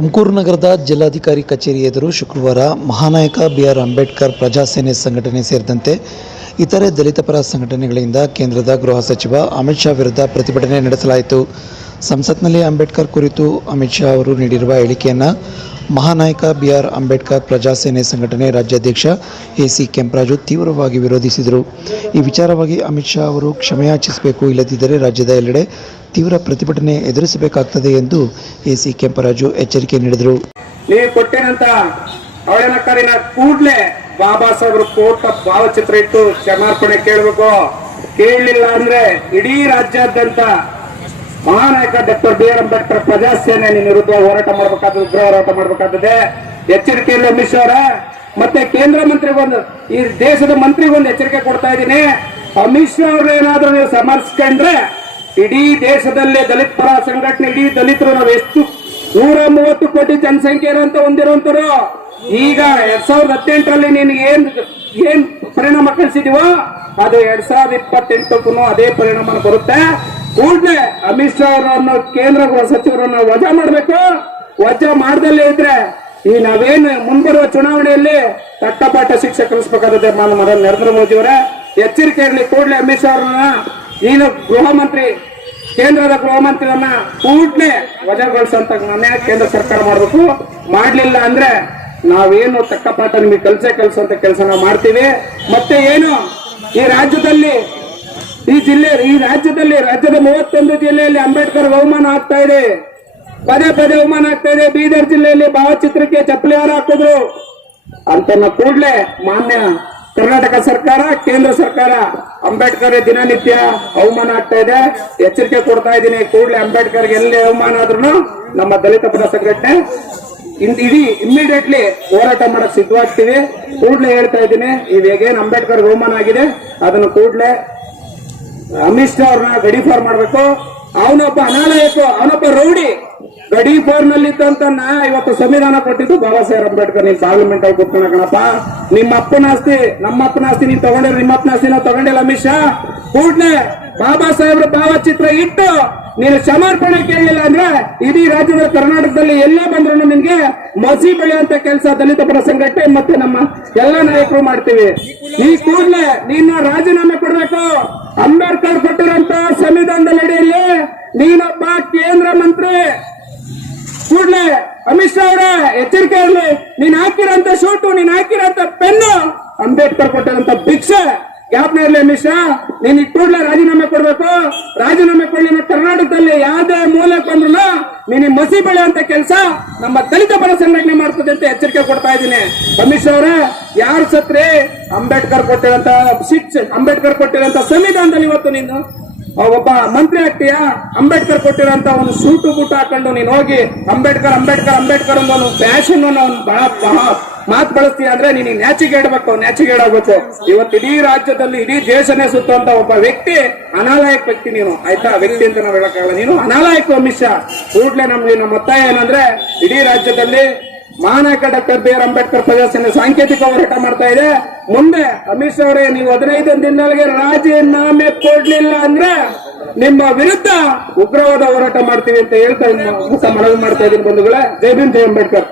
ತುಮಕೂರು ನಗರದ ಜಿಲ್ಲಾಧಿಕಾರಿ ಕಚೇರಿ ಎದುರು ಶುಕ್ರವಾರ ಮಹಾನಾಯಕ ಬಿಆರ್ ಅಂಬೇಡ್ಕರ್ ಪ್ರಜಾಸೇನೆ ಸಂಘಟನೆ ಸೇರಿದಂತೆ ಇತರೆ ದಲಿತ ಪರ ಸಂಘಟನೆಗಳಿಂದ ಕೇಂದ್ರದ ಗೃಹ ಸಚಿವ ಅಮಿತ್ ಶಾ ವಿರುದ್ಧ ಪ್ರತಿಭಟನೆ ನಡೆಸಲಾಯಿತು. ಸಂಸತ್ನಲ್ಲಿ ಅಂಬೇಡ್ಕರ್ ಕುರಿತು ಅಮಿತ್ ಶಾ ಅವರು ನೀಡಿರುವ ಹೇಳಿಕೆಯನ್ನು ಮಹಾನಾಯಕ ಬಿಆರ್ ಅಂಬೇಡ್ಕರ್ ಪ್ರಜಾಸೇನೆ ಸಂಘಟನೆ ರಾಜ್ಯಾಧ್ಯಕ್ಷ ಎಸಿ ಕೆಂಪರಾಜು ತೀವ್ರವಾಗಿ ವಿರೋಧಿಸಿದರು. ಈ ವಿಚಾರವಾಗಿ ಅಮಿತ್ ಶಾ ಅವರು ಕ್ಷಮೆಯಾಚಿಸಬೇಕು, ಇಲ್ಲದಿದ್ದರೆ ರಾಜ್ಯದ ಎಲ್ಲೆಡೆ ತೀವ್ರ ಪ್ರತಿಭಟನೆ ಎದುರಿಸಬೇಕಾಗುತ್ತದೆ ಎಂದು ಎಸಿ ಕೆಂಪರಾಜು ಎಚ್ಚರಿಕೆ ನೀಡಿದರು. ನೀವು ಕೊಟ್ಟಿರಂತ ಅವಹೇಳನಕಾರಿನ ಕೂಡಲೇ ಬಾಬಾ ಸಾಹೇಬ್ರ ಫೋಟೋ ಭಾವಚಿತ್ರ ಇಟ್ಟು ಕ್ಷಮಾರ್ಪಣೆ ಕೇಳಬೇಕು. ಕೇಳಲಿಲ್ಲ ಅಂದ್ರೆ ಇಡೀ ರಾಜ್ಯಾದ್ಯಂತ ಮಹಾನಾಯಕ ಡಾಕ್ಟರ್ ಬಿ ಆರ್ ಅಂಬೇಡ್ಕರ್ ಪ್ರಜಾಸೇನೆ ವಿರುದ್ಧ ಹೋರಾಟ ಮಾಡಬೇಕಾಗ್ತದೆ, ಉಗ್ರ ಹೋರಾಟ ಮಾಡಬೇಕಾಗ್ತದೆ. ಎಚ್ಚರಿಕೆಯಲ್ಲಿ ಅಮಿತ್ ಶಾ ಅವರ ಮತ್ತೆ ಕೇಂದ್ರ ಮಂತ್ರಿಗೊಂದು, ಈ ದೇಶದ ಮಂತ್ರಿಗೊಂದು ಎಚ್ಚರಿಕೆ ಕೊಡ್ತಾ ಇದ್ದೀನಿ. ಅಮಿತ್ ಶಾ ಅವರು ಏನಾದ್ರೂ ನೀವು ಸಮರ್ಸ್ಕೊಂಡ್ರೆ ಇಡೀ ದೇಶದಲ್ಲಿ ದಲಿತ ಪರ ಸಂಘಟನೆ, ಇಡೀ ದಲಿತರು ನಾವು ಎಷ್ಟು 130 ಕೋಟಿ ಜನಸಂಖ್ಯೆ ಇರುವಂತ ಹೊಂದಿರುವಂತರು. ಈಗ 2018ರಲ್ಲಿ ನಿನ್ಗೆ ಏನ್ ಪರಿಣಾಮ ಕಳಿಸಿದೀವೋ ಅದು 2028ಕ್ಕೂ ಅದೇ ಪರಿಣಾಮ ಬರುತ್ತೆ. ಕೂಡಲೇ ಅಮಿತ್ ಶಾ ಅವರನ್ನು ಕೇಂದ್ರ ಗೃಹ ಸಚಿವರನ್ನು ವಜಾ ಮಾಡಬೇಕು. ವಜಾ ಮಾಡದಲ್ಲೇ ಇದ್ರೆ ಈ ನಾವೇನು ಮುಂಬರುವ ಚುನಾವಣೆಯಲ್ಲಿ ತಟ್ಟಪಾಠ ಶಿಕ್ಷೆ ಕಲಿಸಬೇಕಾಗುತ್ತೆ. ನರೇಂದ್ರ ಮೋದಿ ಅವರೇ ಎಚ್ಚರಿಕೆ ಇರಲಿ. ಕೂಡಲೇ ಅಮಿತ್ ಶಾ ಅವರನ್ನ ಏನು ಗೃಹ ಮಂತ್ರಿ, ಕೇಂದ್ರದ ಗೃಹ ಮಂತ್ರಿಯನ್ನ ಕೂಡಲೇ ವಜಾಗೊಳಿಸುವಂತ ಕೇಂದ್ರ ಸರ್ಕಾರ ಮಾಡಬೇಕು. ಮಾಡ್ಲಿಲ್ಲ ಅಂದ್ರೆ ನಾವೇನು ತಕ್ಕ ಪಾಠ ನಿಮಗೆ ಕಲಿಸುವಂತ ಕೆಲಸ ನಾವು ಮಾಡ್ತೀವಿ. ಮತ್ತೆ ಏನು ಈ ರಾಜ್ಯದಲ್ಲಿ ರಾಜ್ಯದ 31 ಜಿಲ್ಲೆಯಲ್ಲಿ ಅಂಬೇಡ್ಕರ್ ಅವಮಾನ ಆಗ್ತಾ ಇದೆ, ಪದೇ ಅವಮಾನ ಆಗ್ತಾ ಇದೆ. ಬೀದರ್ ಜಿಲ್ಲೆಯಲ್ಲಿ ಭಾವಚಿತ್ರಕ್ಕೆ ಚಪ್ಪಲಿ ಹಾರ ಹಾಕಿದ್ರು ಅಂತ ಕೂಡಲೇ ಮಾನ್ಯ ಕರ್ನಾಟಕ ಸರ್ಕಾರ, ಕೇಂದ್ರ ಸರ್ಕಾರ ಅಂಬೇಡ್ಕರ್ ದಿನನಿತ್ಯ ಅವಮಾನ ಆಗ್ತಾ ಇದೆ. ಎಚ್ಚರಿಕೆ ಕೊಡ್ತಾ ಇದ್ದೀನಿ. ಕೂಡಲೇ ಅಂಬೇಡ್ಕರ್ಗೆ ಎಲ್ಲಿ ಅವಮಾನ ಆದ್ರೂ ನಮ್ಮ ದಲಿತ ಪರ ಸಂಘಟನೆ ಇಡೀ ಇಮ್ಮಿಡಿಯೇಟ್ಲಿ ಹೋರಾಟ ಮಾಡಕ್ ಸಿದ್ಧವಾಗ್ತೀವಿ. ಕೂಡಲೇ ಹೇಳ್ತಾ ಇದ್ದೀನಿ, ಈಗೇನು ಅಂಬೇಡ್ಕರ್ ಅವಮಾನ ಆಗಿದೆ ಅದನ್ನು ಕೂಡಲೇ ಅಮಿತ್ ಶಾ ಅವ್ರನ್ನ ಗಡಿಪಾರ್ ಮಾಡ್ಬೇಕು. ಅವನೊಬ್ಬ ಅನಾಲಯಕ, ಅವನೊಬ್ಬ ರೌಡಿ. ಗಡಿಪಾರ್ ನಲ್ಲಿದ್ದಂತ ಇವತ್ತು ಸಂವಿಧಾನ ಕೊಟ್ಟಿದ್ದು ಬಾಬಾ ಸಾಹೇಬ್ ಅಂಬೇಡ್ಕರ್. ನೀನ್ ಪಾರ್ಲಿಮೆಂಟ್ ಅಲ್ಲಿ ಕೂತ್ಕೊಂಡ ಕಣಪ್ಪ. ನಿಮ್ಮ ಅಪ್ಪನ ಆಸ್ತಿ, ನಮ್ಮ ಅಪ್ಪನ ಆಸ್ತಿ ನೀನ್ ತಗೊಂಡಿಲ್ಲ, ನಿಮ್ಮ ಅಪ್ಪನ ಆಸ್ತಿ ನಾವು ತಗೊಂಡಿಲ್ಲ. ಅಮಿತ್ ಶಾ ಕೂಡಲೇ ಬಾಬಾ ಸಾಹೇಬ್ರ ಭಾವಚಿತ್ರ ಇಟ್ಟು ನೀನು ಸಮರ್ಪಣೆ ಕೇಳಲಿಲ್ಲ ಅಂದ್ರೆ ಇಡೀ ರಾಜ್ಯದ ಕರ್ನಾಟಕದಲ್ಲಿ ಎಲ್ಲೇ ಬಂದ್ರು ನಿನ್ಗೆ ಮಸಿ ಬೆಳೆಯುವಂತ ಕೆಲಸ ದಲಿತ ಪರ ಸಂಘಟನೆ ಮತ್ತೆ ನಮ್ಮ ಎಲ್ಲ ನಾಯಕರು ಮಾಡ್ತೀವಿ. ಈ ಕೂಡಲೇ ನೀನು ರಾಜೀನಾಮೆ ಕೊಡಬೇಕು. ಅಂಬೇಡ್ಕರ್ ಕೊಟ್ಟಿರುವಂತ ಸಂವಿಧಾನದ ಅಡಿಯಲ್ಲಿ ನೀನೊಬ್ಬ ಕೇಂದ್ರ ಮಂತ್ರಿ. ಕೂಡಲೇ ಅಮಿತ್ ಶಾ ಅವರ ಎಚ್ಚರಿಕೆ ಇರಲಿ. ನೀನ್ ಹಾಕಿರೋಂತ ಶೂಟು, ನೀನ್ ಹಾಕಿರೋಂತ ಪೆನ್ನು ಅಂಬೇಡ್ಕರ್ ಕೊಟ್ಟಿರೋಂತ ಭಿಕ್ಷೆ ಜ್ಞಾಪನ ಇರಲಿ. ಅಮಿತ್ ಶಾ ನೀನ್ ಕೂಡಲೇ ರಾಜೀನಾಮೆ ಕೊಡ್ಬೇಕು. ರಾಜೀನಾಮೆ ಕೊಡಲಿ. ಕರ್ನಾಟಕದಲ್ಲಿ ಯಾವುದೇ ಮೂಲೆ ಬಂದ್ರು ನೀನು ಮಸಿ ಬೆಳೆಯುವಂತ ಕೆಲಸ ನಮ್ಮ ದಲಿತ ಪರ ಸಂಘಟನೆ ಮಾಡ್ತದೆ ಅಂತ ಎಚ್ಚರಿಕೆ ಕೊಡ್ತಾ ಇದ್ದೀನಿ. ಅಮಿತ್ ಶಾ ಅವರ ಯಾರು ಸತ್ರೆ ಅಂಬೇಡ್ಕರ್ ಕೊಟ್ಟಿರೋಂತ ಶಿಕ್ಷೆ, ಅಂಬೇಡ್ಕರ್ ಕೊಟ್ಟಿರೋಂತ ಸಂವಿಧಾನದಲ್ಲಿ ಇವತ್ತು ನೀನು ಒಬ್ಬ ಮಂತ್ರಿ ಆಗ್ತೀಯಾ? ಅಂಬೇಡ್ಕರ್ ಕೊಟ್ಟಿರೋಂತ ಒಂದು ಸೂಟು ಬೂಟ ಹಾಕೊಂಡು ನೀನು ಹೋಗಿ ಅಂಬೇಡ್ಕರ್ ಅನ್ನೋ ಫ್ಯಾಷನ್ ಬಹಳ ಮಾತು ಬಳಸ್ತೀಯ ಅಂದ್ರೆ ನೀನು ನ್ಯಾಚಿಗೆ ಇಡಬೇಕು. ಇವತ್ತು ಇಡೀ ರಾಜ್ಯದಲ್ಲಿ ಇಡೀ ದೇಶನೇ ಸುತ್ತುವಂತ ಒಬ್ಬ ವ್ಯಕ್ತಿ, ಅನಾಲಾಯಕ ವ್ಯಕ್ತಿ ನೀನು. ಆಯ್ತಾ? ವ್ಯಕ್ತಿ ಅಂತ ನಾವು ಹೇಳಕ್ಕಾಗಲ್ಲ, ನೀನು ಅನಾಲಾಯಕ. ಅಮಿತ್ ಶಾ ಕೂಡಲೇ ನಮ್ಮ ಒತ್ತಾಯ ಏನಂದ್ರೆ ಇಡೀ ರಾಜ್ಯದಲ್ಲಿ ಮಹಾನಾಯಕ ಡಾಕ್ಟರ್ ಬಿ ಆರ್ ಅಂಬೇಡ್ಕರ್ ಪ್ರಜಾಸೇನೆ ಸಾಂಕೇತಿಕ ಹೋರಾಟ ಮಾಡ್ತಾ ಇದೆ. ಮುಂದೆ ಅಮಿತ್ ಶಾ ಅವರೇ ನೀವು 15 ದಿನದೊಳಗೆ ರಾಜೀನಾಮೆ ಕೊಡ್ಲಿಲ್ಲ ಅಂದ್ರೆ ನಿಮ್ಮ ವಿರುದ್ಧ ಉಗ್ರವಾದ ಹೋರಾಟ ಮಾಡ್ತೀವಿ ಅಂತ ಹೇಳ್ತಾ ಮನವಿ ಮಾಡ್ತಾ ಇದ್ದೀನಿ ಬಂಧುಗಳೇ. ಜೈ ಭೀಮ್, ಜೈ ಅಂಬೇಡ್ಕರ್.